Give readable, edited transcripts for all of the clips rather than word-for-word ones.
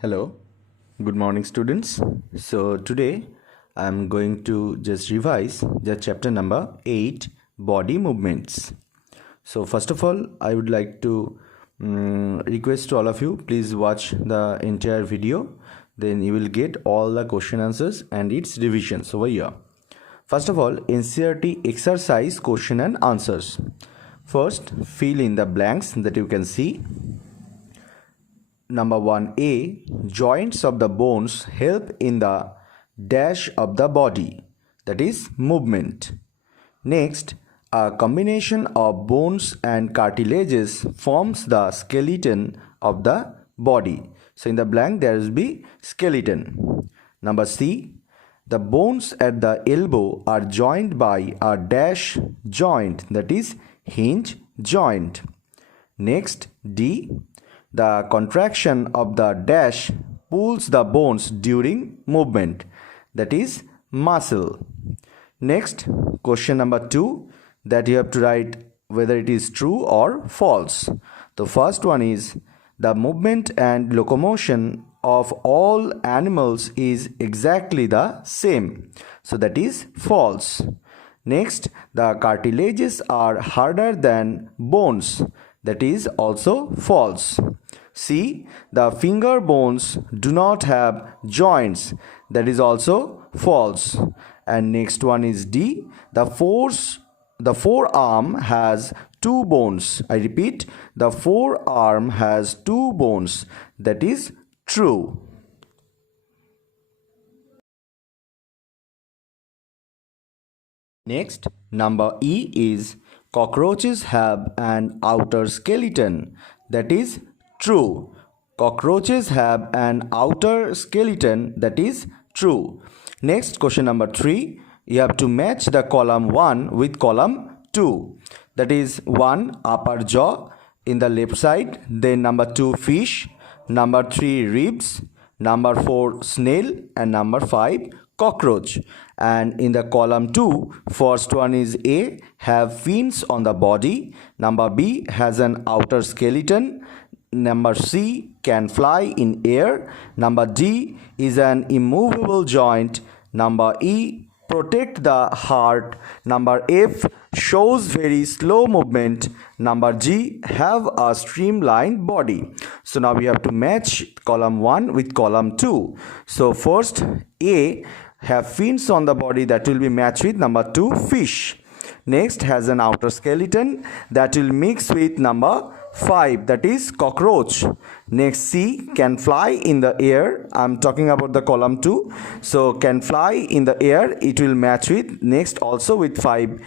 Hello, good morning students. So today I'm going to just revise the chapter number 8, body movements. So first of all, I would like to request to all of you, please watch the entire video. Then you will get all the question answers and its revisions over here. First of all, NCERT exercise question and answers. First, fill in the blanks that you can see. Number 1A, joints of the bones help in the dash of the body, that is movement. Next, a combination of bones and cartilages forms the skeleton of the body. So in the blank there will be skeleton. Number C, the bones at the elbow are joined by a dash joint, that is hinge joint. Next, D, the contraction of the dash pulls the bones during movement, that is muscle. Next, question number 2, that you have to write whether it is true or false. The first one is, the movement and locomotion of all animals is exactly the same. So that is false. Next, the cartilages are harder than bones. That is also false. C, the finger bones do not have joints. That is also false. And next one is D, the forearm has two bones. I repeat, the forearm has two bones. That is true. Next, number E is, cockroaches have an outer skeleton. That is true. Cockroaches have an outer skeleton. That is true. Next, question number 3. You have to match the column 1 with column 2. That is 1, upper jaw in the left side. Then number 2, fish. Number 3, ribs. Number 4, snail. And number 5, cockroach. And in the column 2, first one is A, have fins on the body. Number B, has an outer skeleton. Number C, can fly in air. Number D, is an immovable joint. Number E, protect the heart. Number F, shows very slow movement. Number G, have a streamlined body. So now we have to match column 1 with column 2. So first, A, have fins on the body, that will be matched with number 2, fish. Next, has an outer skeleton, that will mix with number 5, that is cockroach. Next, C, can fly in the air. I'm talking about the column 2. So can fly in the air, it will match with next also with 5,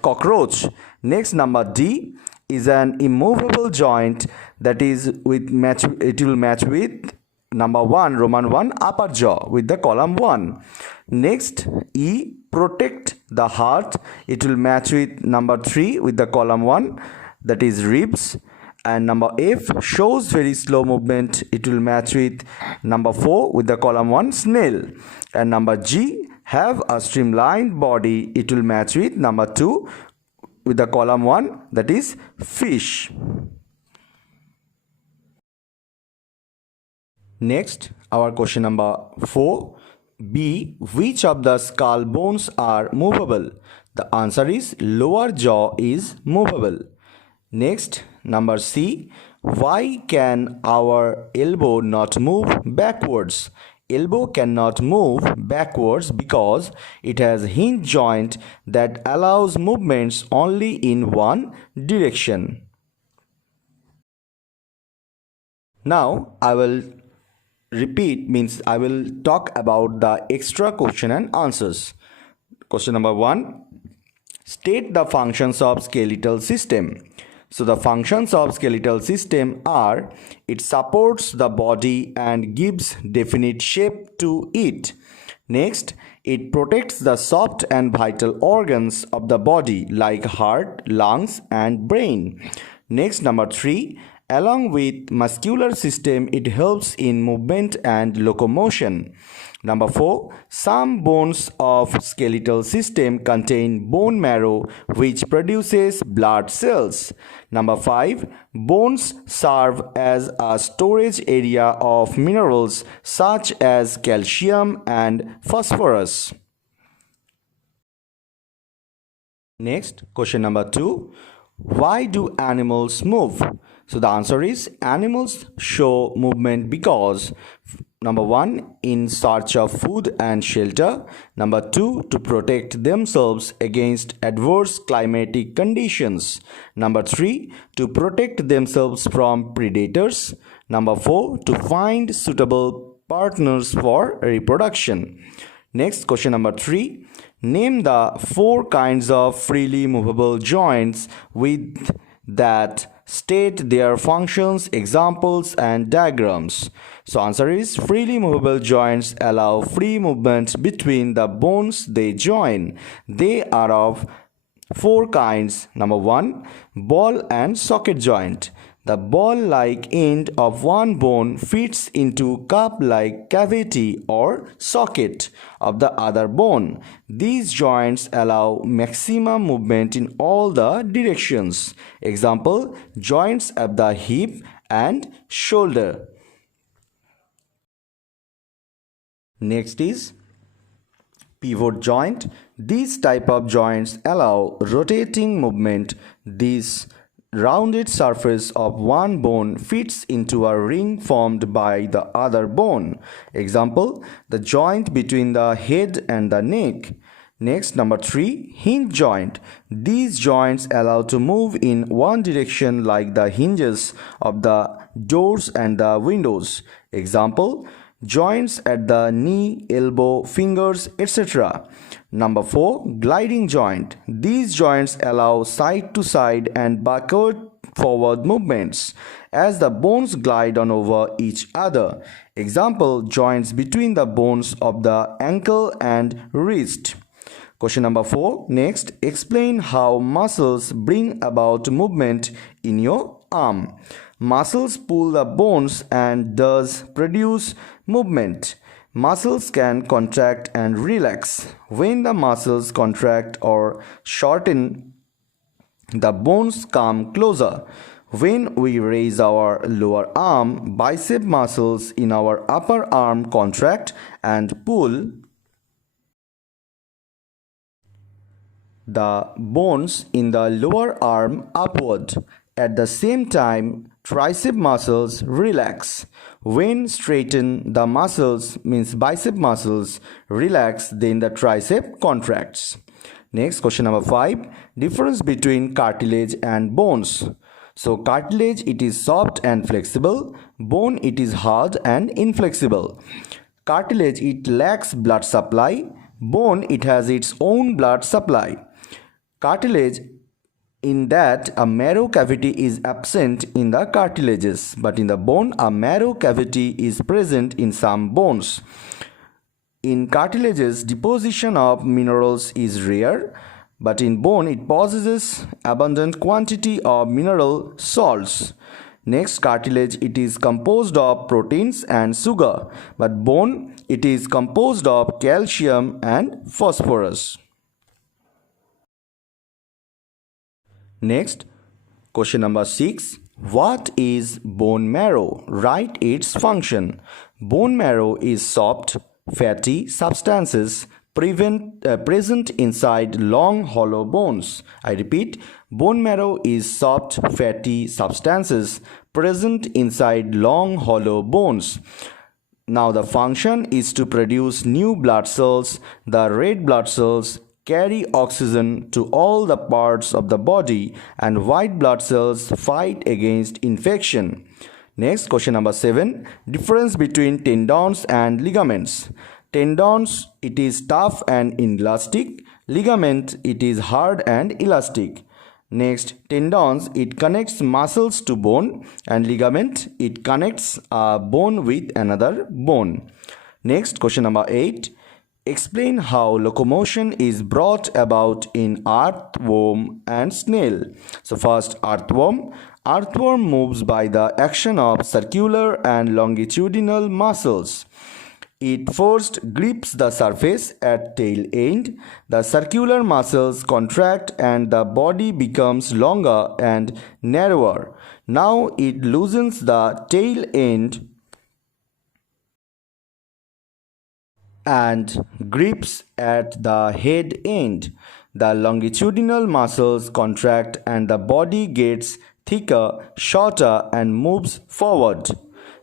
cockroach. Next, number D, is an immovable joint, that is with match, it will match with number 1, Roman 1, upper jaw with the column 1. Next, E, protect the heart, it will match with number 3 with the column 1, that is ribs. And number F, shows very slow movement, it will match with number 4 with the column 1, snail. And number G, have a streamlined body, it will match with number 2 with the column 1, that is fish. Next, our question number 4. B, which of the skull bones are movable? The answer is lower jaw is movable. Next, number C, why can our elbow not move backwards? Elbow cannot move backwards because it has hinge joint that allows movements only in one direction. Now I will repeat, means I will talk about the extra question and answers. Question number 1, state the functions of skeletal system. So the functions of skeletal system are, it supports the body and gives definite shape to it. Next, it protects the soft and vital organs of the body like heart, lungs and brain. Next, number 3, Along with muscular system, it helps in movement and locomotion. Number 4. Some bones of skeletal system contain bone marrow which produces blood cells. Number 5. Bones serve as a storage area of minerals such as calcium and phosphorus. Next, question number 2. Why do animals move? So the answer is animals show movement because number 1, in search of food and shelter. Number 2, to protect themselves against adverse climatic conditions. Number 3, to protect themselves from predators. Number 4, to find suitable partners for reproduction. Next, question number 3. Name the 4 kinds of freely movable joints with that state their functions, examples and diagrams. So answer is freely movable joints allow free movement between the bones they join. They are of 4 kinds. Number 1, ball and socket joint. The ball-like end of one bone fits into cup-like cavity or socket of the other bone. These joints allow maximum movement in all the directions. Example, joints of the hip and shoulder. Next is pivot joint. These type of joints allow rotating movement. This rounded surface of one bone fits into a ring formed by the other bone. Example, the joint between the head and the neck. Next, number 3, hinge joint. These joints allow to move in one direction like the hinges of the doors and the windows. Example, joints at the knee, elbow, fingers, etc. Number 4, gliding joint. These joints allow side to side and backward forward movements as the bones glide on over each other. Example, joints between the bones of the ankle and wrist. Question number 4. Next, explain how muscles bring about movement in your arm. Muscles pull the bones and thus produce movement. Muscles can contract and relax. When the muscles contract or shorten, the bones come closer. When we raise our lower arm, bicep muscles in our upper arm contract and pull the bones in the lower arm upward. At the same time, tricep muscles relax. When straighten, the muscles means bicep muscles relax, then the tricep contracts. Next, question number 5. Difference between cartilage and bones. So cartilage, it is soft and flexible. Bone, it is hard and inflexible. Cartilage, it lacks blood supply. Bone, it has its own blood supply. Cartilage, in that a marrow cavity is absent in the cartilages, but in the bone a marrow cavity is present in some bones. In cartilages, deposition of minerals is rare, but in bone it possesses abundant quantity of mineral salts. Next, cartilage, it is composed of proteins and sugar, but bone, it is composed of calcium and phosphorus. Next, question number 6. What is bone marrow? Write its function. Bone marrow is soft, fatty substances present inside long hollow bones. I repeat, bone marrow is soft, fatty substances present inside long hollow bones. Now the function is to produce new blood cells. The red blood cells carry oxygen to all the parts of the body and white blood cells fight against infection. Next, question number 7. Difference between tendons and ligaments. Tendons, it is tough and inelastic. Ligament, it is hard and elastic. Next, tendons, it connects muscles to bone, and ligament, it connects a bone with another bone. Next, question number 8. Explain how locomotion is brought about in earthworm and snail. So first, earthworm. Earthworm moves by the action of circular and longitudinal muscles. It first grips the surface at tail end. The circular muscles contract and the body becomes longer and narrower. Now it loosens the tail end and grips at the head end. The longitudinal muscles contract and the body gets thicker, shorter and moves forward.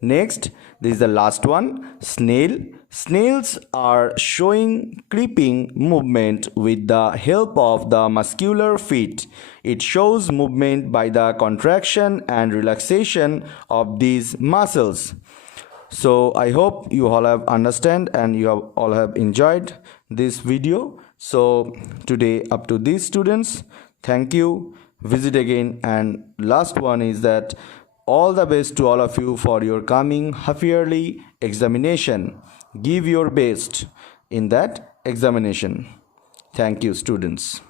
Next, this is the last one, snail. Snails are showing creeping movement with the help of the muscular feet. It shows movement by the contraction and relaxation of these muscles. So I hope you all have understand and you have all have enjoyed this video. So today up to these students, thank you, visit again, and last one is that all the best to all of you for your coming half-yearly examination. Give your best in that examination. Thank you, students.